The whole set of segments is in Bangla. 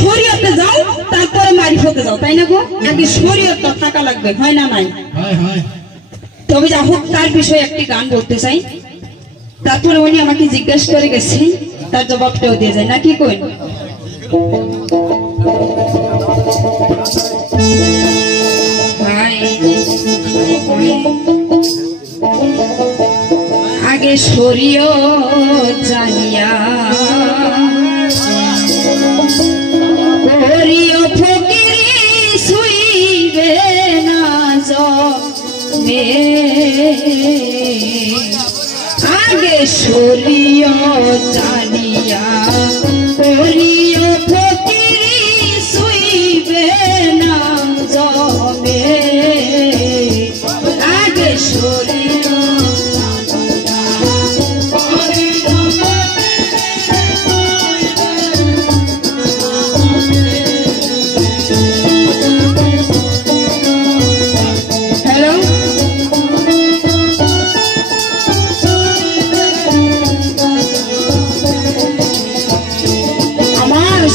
শরীয়তে যাও তারপরে মারিফতে যাও, তাই না গো? আগে শরীয়তটা থাকা লাগবে, হয় না? নাই তবে যা হোক, তার বিষয়ে একটি গান বলতে চাই। তারপরে উনি আমাকে জিজ্ঞাসা করে গেছেন, তার জবাবটাও দিয়ে যায় নাকি কই? আগে শরীয়ত জানিয়া করিও ফকিরি শুইবে না জমে, আগে শরীয়ত জানিয়া করিও ফকিরি শুইবে না জমে, আগে শরীয়ত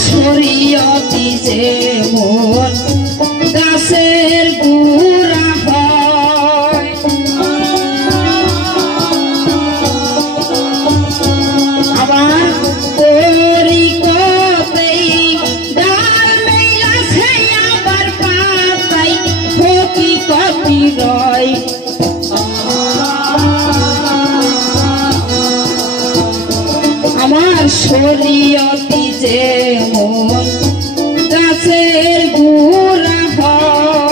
শরীয়তি যেমন গাছের গুড়া হয়, আবার তরিকতেই ডাল মেলাছে, আবার পাতাই হকিকতি রয়। আমার শরীয়তি যেমন গাছের গুড়া হয়,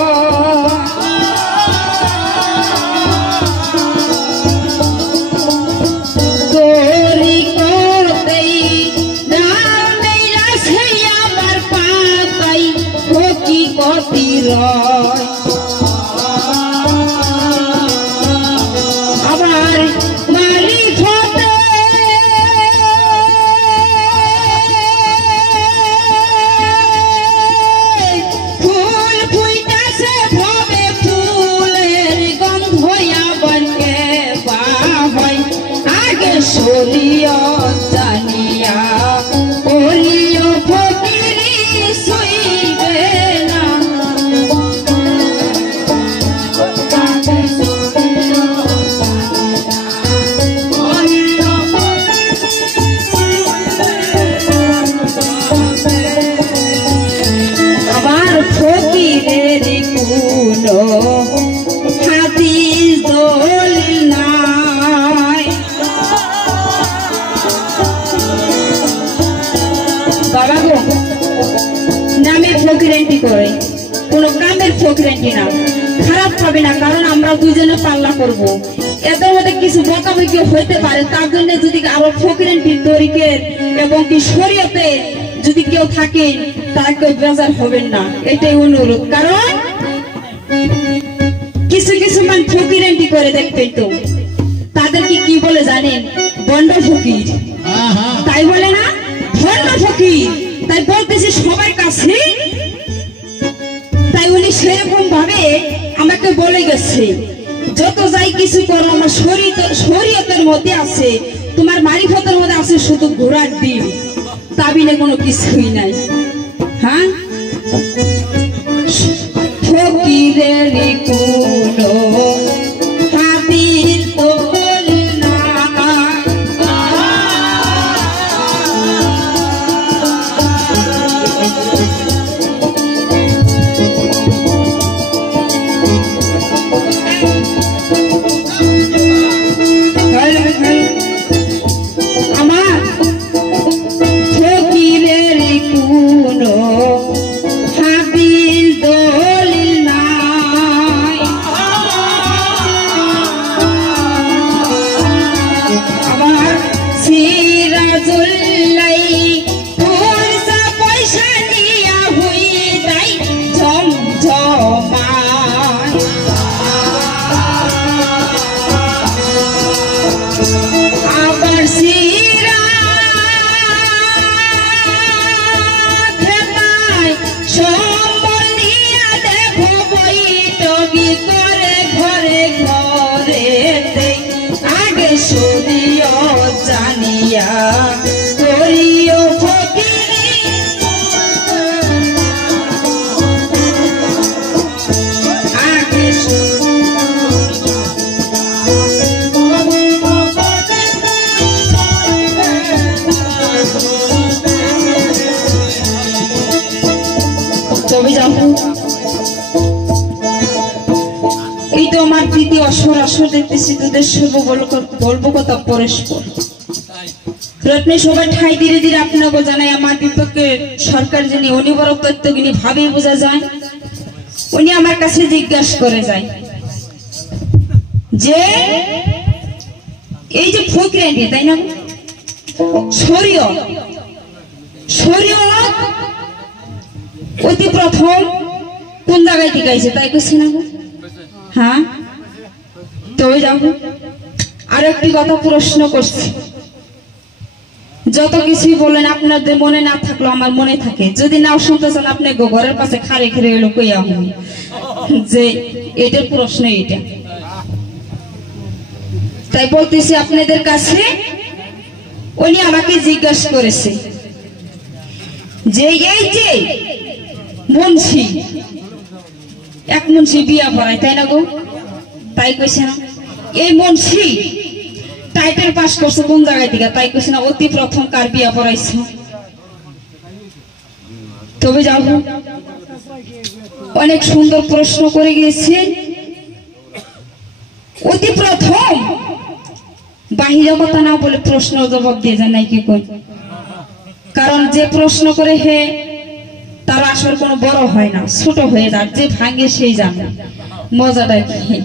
তরিকতেই ডাল মেলাছে, আবার পাতাই হকিকতি রয়। আবার মারিফতে শরীয়ত জানিয়া করিও ফকিরি শুইবে না, আবার ফকিরের কোনো হাদিস দলিল নাই। বাবা গো, নামে ফকিরান্টি করে, কোন কামের ফকিরান্টি না, খারাপ হবে না, কারণ আমরা দুইজনে পাল্লা করব, এদের মধ্যে কিছু বকাবকি হইতে পারে, তার জন্য যদি আরো ফকিরান্টির তরিকের এবং কি শরীয়তে যদি কেউ থাকেন, তারা কেউ বেজার হবেন না, এটাই অনুরোধ। কারণ কিছু কিছু মান ফকিরান্টি করে দেখবেন তো, তাদেরকে কি বলে জানেন? বন্ড ফকির, তাই বলে না? বন্ড ফকির, তাই বলতেছি সবার কাছে। তাই উনি সেরকম ভাবে আমাকে বলে গেছে, যত যাই কিছু করো আমার শরীয়তের মধ্যে আছে, তোমার মারিফতের মধ্যে আছে শুধু ঘোড়ার ডিম, তাবিলে কোনো কিছুই নাই। হ্যাঁ, ফকিরের কোনো হাতির তোল না, আমার ফকিরের কোনো হাবিল দলিল নাই, আবার সিরাজুল্লাই পয়সা পয়সা নিয়া হই যাই ঝমঝমায়, আবার সিরা খেতায় সম্বল নিয়া দেখো বৈঠকি করে ঘরে ঘরে, আগে শরীয়ত জানিয়া করিও ফকিরি তবে যাও, এই তো আমার দিদি অসর আসর দেখতেছি, তোদের সর্ব বলবো কথা পরস্পর রত্নে সবাই ঠাই ধীরে ধীরে আপনাকে জানাই আমার বিপক্ষে সরকার যিনি অনিবারক তত্ত্বগিনী ভাবে বোঝা যায়, উনি আমার কাছে জিজ্ঞাসা করে যায় যে এই যে ফকিরানি তাই না শরীয়ত অতি প্রথম কোন জায়গায় টিকাইছে তাই কইছে না? হ্যাঁ, তবে যাবো আর একটি কথা প্রশ্ন করছি, যত কিছুই বলেন আপনাদের মনে না থাকলো আমার মনে থাকে, যদি নাও শুনতে চান আপনি ঘরের পাশে খারে খেরে এলো কইয়া যে এটার প্রশ্ন এটা। তাই বলতেছি আপনাদের কাছে, উনি আমাকে জিজ্ঞাসা করেছে যে এই যে মুন্সি এক মুন্সি বিয়া পড়ায় তাই না গো, তাই কইছে না? এই মুন্সি টাইটেল পাস করছে কোন জায়গায় থেকে তাই কইছে না? অতি প্রথম কার বিয়া পড়াইছে? তবে যাও, অনেক সুন্দর প্রশ্ন করে গিয়েছে। অতি প্রথম বাহিরা কথা না বলে প্রশ্ন জবাব দিয়ে যায় নাই কি কই, কারণ যে প্রশ্ন করে হে তার আসল কোনো বড় হয় না, ছোট হয়ে যায়, যে ভাঙে সেই জানে মজাটা কি।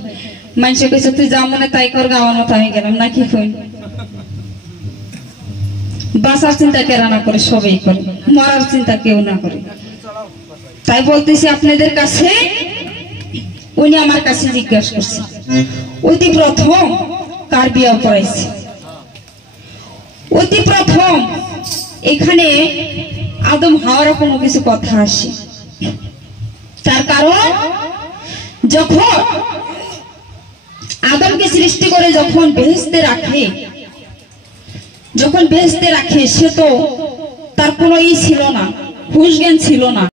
মানুষে কইছে তুই যা মনে তাই কর, গাওয়ার মতো আমি গেলাম নাকি কই। বাঁচার চিন্তা কেরা না করে, সবাই করে, মরার চিন্তা কেউ না করে। তাই বলতেছি আপনাদের কাছে, উনি আমার কাছে জিজ্ঞাসা করছে অতি প্রথম কার বিয়া পড়াইছে? অতি প্রথম এখানে আদম হাওয়ার কোনো কিছু কথা আসে, তার কারণ যখন আদমকে সৃষ্টি করে যখন বেহেশতে রাখে সে তো তার কোনো ই ছিল না, হুঁশ জ্ঞান ছিল না।